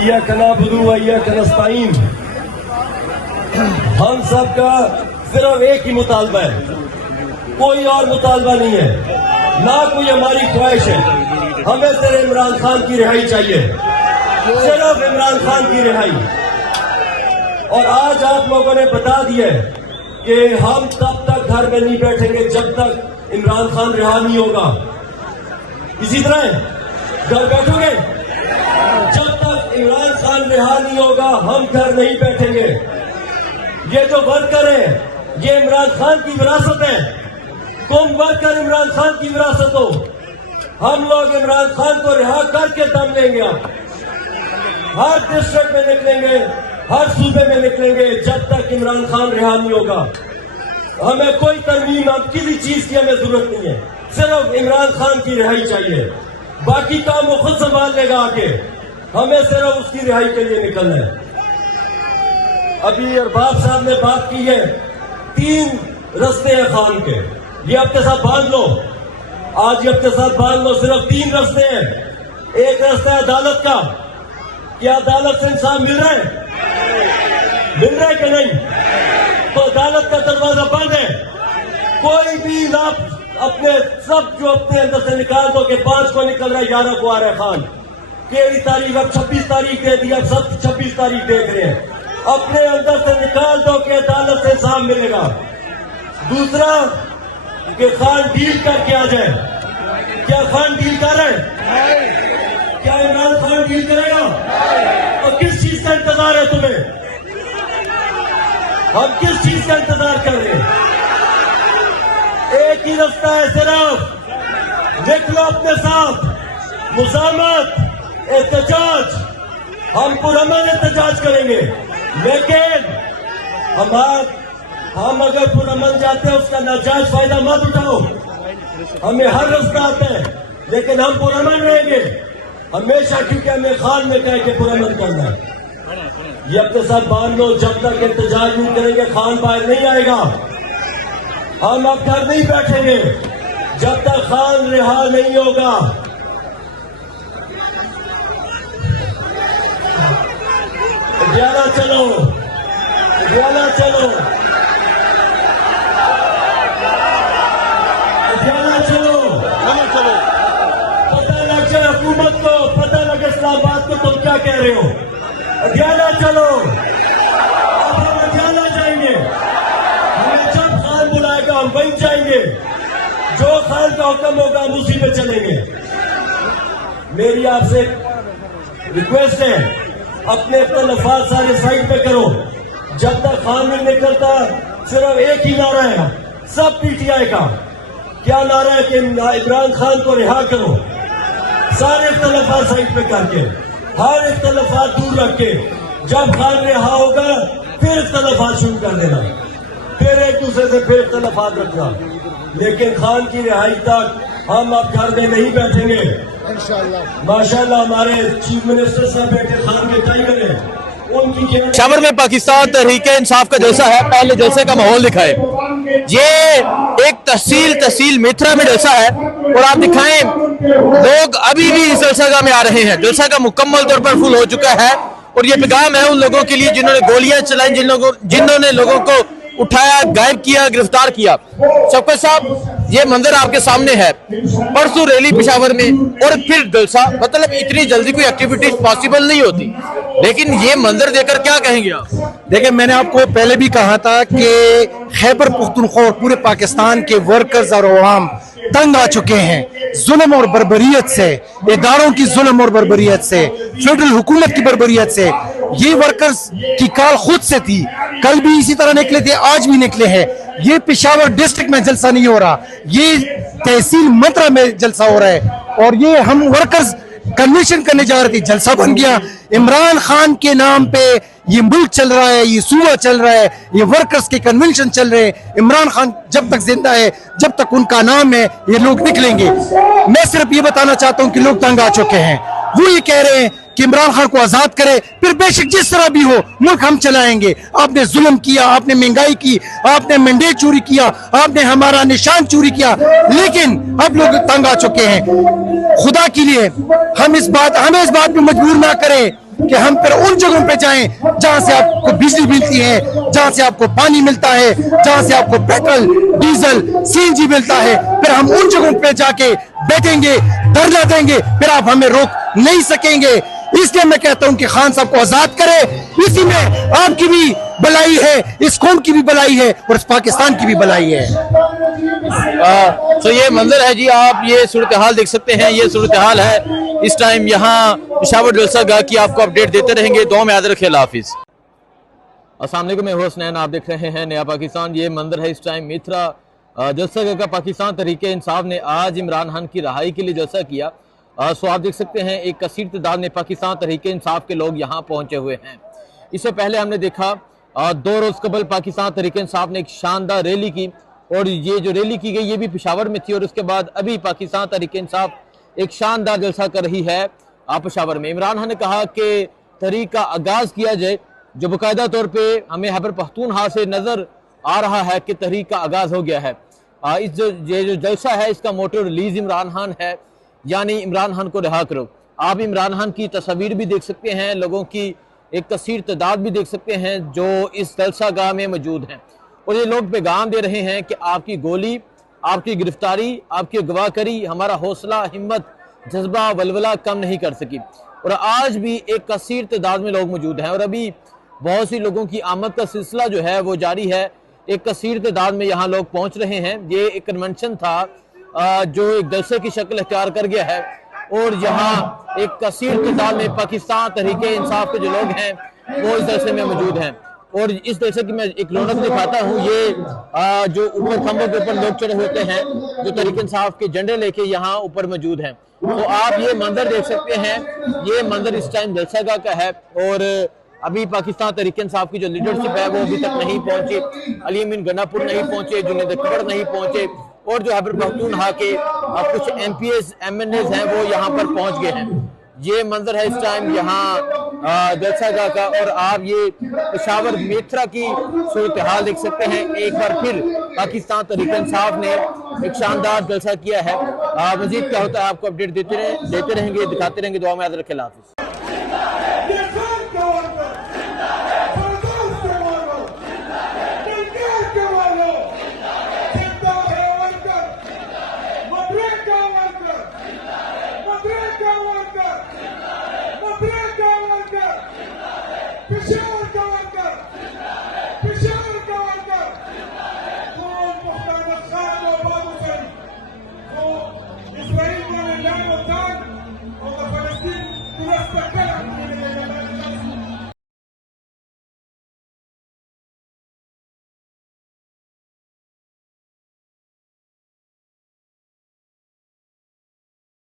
इय्याका नअबुदु व इय्याका नस्तईन। हम सब का सिर्फ एक ही मुतालबा है, कोई और मुतालबा नहीं है, ना कोई हमारी ख्वाहिश है। हमें सिर्फ इमरान खान की रिहाई चाहिए, सिर्फ इमरान खान की रिहाई। और आज आप लोगों ने बता दिया कि हम तब तक घर में नहीं बैठेंगे जब तक इमरान खान रिहा नहीं होगा। इसी तरह घर बैठोगे, जब तक इमरान खान रिहा नहीं होगा हम घर नहीं बैठेंगे। ये जो वर्कर है ये इमरान खान की विरासत है, तुम वर्कर इमरान खान की विरासत हो। हम लोग इमरान खान को रिहा करके दम लेंगे। आप हर डिस्ट्रिक्ट में निकलेंगे, हर सूबे में निकलेंगे जब तक इमरान खान रिहा नहीं होगा। हमें कोई तरमीम, अब किसी चीज की हमें जरूरत नहीं है, सिर्फ इमरान खान की रिहाई चाहिए। बाकी काम वो खुद संभाल लेगा आगे, हमें सिर्फ उसकी रिहाई के लिए निकलना है। अभी अरबाब साहब ने बात की है, 3 रस्ते हैं खान के, ये अपने साथ बांध लो, आज ये अपने साथ बांध लो। सिर्फ 3 रस्ते हैं। एक रास्ता है अदालत का, क्या अदालत से इंसाफ मिल रहा है? मिल रहा है कि नहीं? तो अदालत का दरवाजा बंद है। कोई भी लाभ अपने सब जो अपने अंदर से निकाल दो कि 5 को निकल रहा है, 11 को आ रहा है खान, केड़ी तारीख, अब 26 तारीख दे दी, अब सब 26 तारीख देख रहे हैं। अपने अंदर से निकाल दो कि अदालत से इंसाफ मिलेगा। दूसरा कि खान डील करके आ जाए। क्या खान डील कर रहे हैं? क्या इमरान खान डील करेगा? और किस चीज का इंतजार है तुम्हें? हम किस चीज का इंतजार कर रहे हैं? एक ही रास्ता है सिर्फ, लिख लो अपने साथ, मुजामत, एहतजाज। हम पुरअमन एहतजाज करेंगे, लेकिन हम अगर पुरअमन जाते हैं उसका नाजायज फायदा मत उठाओ। हमें हर रास्ता आता है, लेकिन हम पुरअमन रहेंगे हमेशा, क्योंकि हमें खान में कहे कि पुरअमन करना है। ये अपने साथ बांध लो, जब तक एहतजाज नहीं करेंगे खान बाहर नहीं आएगा। हम अब घर नहीं बैठेंगे जब तक खान रिहा नहीं होगा। अडियाला चलो, अडियाला चलो, अडियाला चलो, चलो। पता लग जाए हुकूमत को, पता लगे इस्लामाबाद को तुम क्या कह रहे हो। अडियाला चलो, अब हम अडियाला जाएंगे। हमें जब खान बुलाएगा हम वहीं जाएंगे, जो खान का हुक्म होगा हम उसी पे चलेंगे। मेरी आपसे रिक्वेस्ट है, अपने अपने लफाज सारे साइड पे करो। जब तक खान नहीं निकलता सिर्फ एक ही नारा है सब पीटीआई का। क्या नारा है कि इमरान खान को रिहा करो। सारे इख्तलाफात साइड पे करके, हर इख्तलाफात दूर रख के, जब खान रिहा होगा फिर इख्तलाफात शुरू कर देना, फिर एक दूसरे से फिर इख्तलाफात रखना। लेकिन खान की रिहाई तक हम अब घर में नहीं बैठेंगे। माशाल्लाह हमारे चीफ मिनिस्टर साहब बैठे खान के टाइगर है, उनकी पेशावर में पाकिस्तान तहरीके इंसाफ का जलसा है। पहले जलसे का माहौल दिखाए, ये एक तहसील मित्रा में जलसा है और आप दिखाएं लोग अभी भी इस जलसागाह में आ रहे हैं। जलसा का मुकम्मल तौर पर फुल हो चुका है और ये पैगाम है उन लोगों के लिए जिन्होंने गोलियां चलाई, जिन्होंने लोगों को उठाया, गायब किया, गिरफ्तार किया। शौकत साहब, ये मंजर आपके सामने है, परसों रैली पेशावर में और फिर जलसा, मतलब इतनी जल्दी कोई एक्टिविटीज पॉसिबल नहीं होती, लेकिन ये मंजर देखकर क्या कहेंगे आप? देखिए, मैंने आपको पहले भी कहा था कि खैबर पुख्तनख्वा और पूरे पाकिस्तान के वर्कर्स और अवाम तंग आ चुके हैं जुल्म और बर्बरियत से, इदारों की जुल्म और बर्बरियत से, फेडरल हुकूमत की बर्बरियत से। ये वर्कर्स की कॉल खुद से थी, कल भी इसी तरह निकले थे, आज भी निकले हैं। ये पेशावर डिस्ट्रिक्ट में जलसा नहीं हो रहा, ये तहसील मंत्रा में जलसा हो रहा है और ये हम वर्कर्स कन्वेंशन करने जा रहे थे, जलसा बन गया। इमरान खान के नाम पे ये मुल्क चल रहा है, ये सूबा चल रहा है, ये वर्कर्स के कन्वेंशन चल रहे हैं। इमरान खान जब तक जिंदा है, जब तक उनका नाम है, ये लोग निकलेंगे। मैं सिर्फ ये बताना चाहता हूँ कि लोग तंग आ चुके हैं। वो ये कह रहे हैं कि इमरान खान को आजाद करे, फिर बेशक जिस तरह भी हो मुल्क हम चलाएंगे। आपने जुल्म किया, आपने महंगाई की, आपने मैंडेट चोरी किया, आपने हमारा निशान चोरी किया, लेकिन अब लोग तंग आ चुके हैं। खुदा के लिए हमें इस बात पे मजबूर ना करें कि हम फिर उन जगहों पे जाएं जहां से आपको बिजली मिलती है, जहां से आपको पानी मिलता है, जहां से आपको पेट्रोल, डीजल, सीएनजी मिलता है। फिर हम उन जगहों पे जाके बैठेंगे, धरना देंगे, फिर आप हमें रोक नहीं सकेंगे। इसलिए मैं कहता हूं कि खान साहब को आजाद करे। इसी में आपकी भी भलाई है, इस कौम की भी भलाई है और इस पाकिस्तान की भी भलाई है। तो ये मंजर है जी, आप ये सूरत हाल देख सकते हैं। ये सूरत हाल है इस टाइम यहाँ पेशावर जलसा गाह की। आपको अपडेट देते रहेंगे। दुआ में याद रखें। अल्लाह हाफिज। अस्सलाम वालेकुम, मैं हुसनैन, आप देख रहे हैं नया पाकिस्तान। ये मंजर है इस टाइम मित्रा जलसा गाह का। पाकिस्तान तहरीके इंसाफ ने आज इमरान खान की रहाई के लिए जलसा किया। सो आप देख सकते हैं एक कसीर तादाद में पाकिस्तान तहरीके इंसाफ के लोग यहाँ पहुंचे हुए हैं। इससे पहले हमने देखा 2 रोज कबल पाकिस्तान तहरीके इंसाफ ने एक शानदार रैली की, और ये जो रैली की गई ये भी पेशावर में थी। और उसके बाद अभी पाकिस्तान तहरीके इंसाफ एक शानदार जलसा कर रही है पेशावर में। इमरान खान ने कहा कि तहरीक का आगाज किया जाए, जो बाकायदा तौर पर हमें खैबर पख्तूनख्वा से नजर आ रहा है कि तहरीक का आगाज हो गया है। इस जो जलसा है इसका मोटो रिलीज इमरान खान है, यानी इमरान खान को रिहा करो। आप इमरान खान की तस्वीर भी देख सकते हैं, लोगों की एक कसीर तादाद भी देख सकते हैं जो इस जलसा गाह में मौजूद हैं। और ये लोग पैगाम दे रहे हैं कि आपकी गोली, आपकी गिरफ्तारी, आपकी अगवाकरी हमारा हौसला, हिम्मत, जज्बा, वलवला कम नहीं कर सकी। और आज भी एक कसीर तादाद में लोग मौजूद हैं और अभी बहुत सी लोगों की आमद का सिलसिला जो है वो जारी है। एक कसीर तादाद में यहाँ लोग पहुँच रहे हैं। ये एक कन्वेंशन था जो एक जलसे की शक्ल इख्तियार कर गया है, और यहाँ एक कसीर तादाद में पाकिस्तान तहरीके इंसाफ के जो लोग हैं वो इस जलसे में मौजूद हैं। और इस जलसे की मैं एक रौनक दिखाता हूँ। ये जो ऊपर खंभों के ऊपर लोग चढ़े होते हैं जो तहरीके इंसाफ के झंडे लेके यहाँ ऊपर मौजूद हैं। तो आप ये मंजर देख सकते हैं। ये मंजर इस टाइम जलसा गाह का है, और अभी पाकिस्तान तहरीके इंसाफ की जो लीडरशिप है वो अभी तक नहीं पहुंची। अली अमीन गन्नापुर नहीं पहुंचे, जुनैद अकबर नहीं पहुंचे, और जो खैबर पख्तूनख्वा के कुछ MPs MNAs हैं वो यहाँ पर पहुंच गए हैं। ये मंजर है इस टाइम यहाँ जलसा गाह का, और आप ये पेशावर मित्रा की सूरत हाल देख सकते हैं। एक बार फिर पाकिस्तान तहरीके इंसाफ ने एक शानदार जलसा किया है। मजीद क्या होता है आपको अपडेट देते रहेंगे, दिखाते रहेंगे। दुआ में याद रखें। अल्लाह हाफिज।